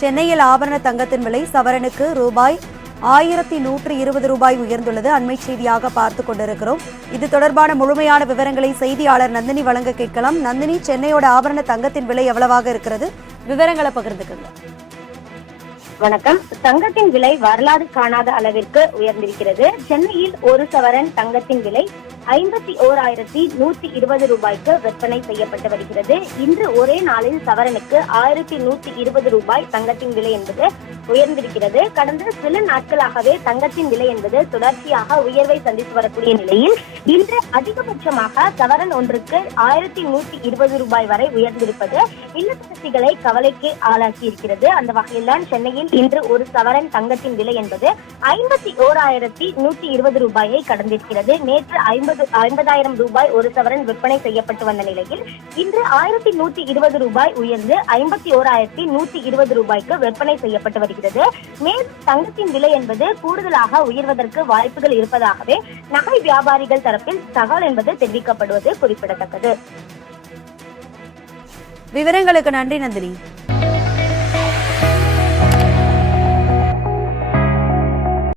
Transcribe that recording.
சென்னையில் ஆபரண தங்கத்தின் விலை சவரனுக்கு ரூபாய் 1120 உயர்ந்துள்ளது. அண்மை செய்தியாக பார்த்துக் கொண்டிருக்கிறோம். இது தொடர்பான முழுமையான விவரங்களை செய்தியாளர் நந்தினி வழங்க கேட்கலாம். நந்தினி, சென்னையோட ஆபரண தங்கத்தின் விலை எவ்வளவாக இருக்கிறது? விவரங்களை பகிர்ந்துக்கங்க. வணக்கம். தங்கத்தின் விலை வரலாறு காணாத அளவிற்கு உயர்ந்திருக்கிறது. சென்னையில் ஒரு சவரன் தங்கத்தின் விலை 51,120 ரூபாய்க்கு விற்பனை செய்யப்பட்டு வருகிறது. இன்று ஒரே நாளில் சவரனுக்கு 1,120 ரூபாய் தங்கத்தின் விலை என்பது உயர்ந்திருக்கிறது. கடந்த சில நாட்களாகவே தங்கத்தின் விலை என்பது தொடர்ச்சியாக உயர்வை சந்தித்து வரக்கூடிய நிலையில் இன்று அதிகபட்சமாக சவரன் ஒன்றுக்கு 1,120 ரூபாய் வரை உயர்ந்திருப்பது இல்லத்தரசிகளை கவலைக்கு ஆளாக்கி இருக்கிறது. அந்த வகையில்தான் சென்னையில் இன்று ஒரு சவரன் தங்கத்தின் விலை என்பது 51,120 ரூபாயை கடந்திருக்கிறது. நேற்று 50,000 ரூபாய் ஒரு சவரன் விற்பனை செய்யப்பட்டு வந்த நிலையில் இன்று 1,120 ரூபாய் உயர்ந்து 51,120 ரூபாய்க்கு விற்பனை செய்யப்பட்டு வருகிறது. மேலும் தங்கத்தின் விலை என்பது கூடுதலாக உயர்வதற்கு வாய்ப்புகள் இருப்பதாகவே நகை வியாபாரிகள் தரப்பில் தகவல் என்பது தெரிவிக்கப்படுவது குறிப்பிடத்தக்கது. விவரங்களுக்கு நன்றி நந்தினி.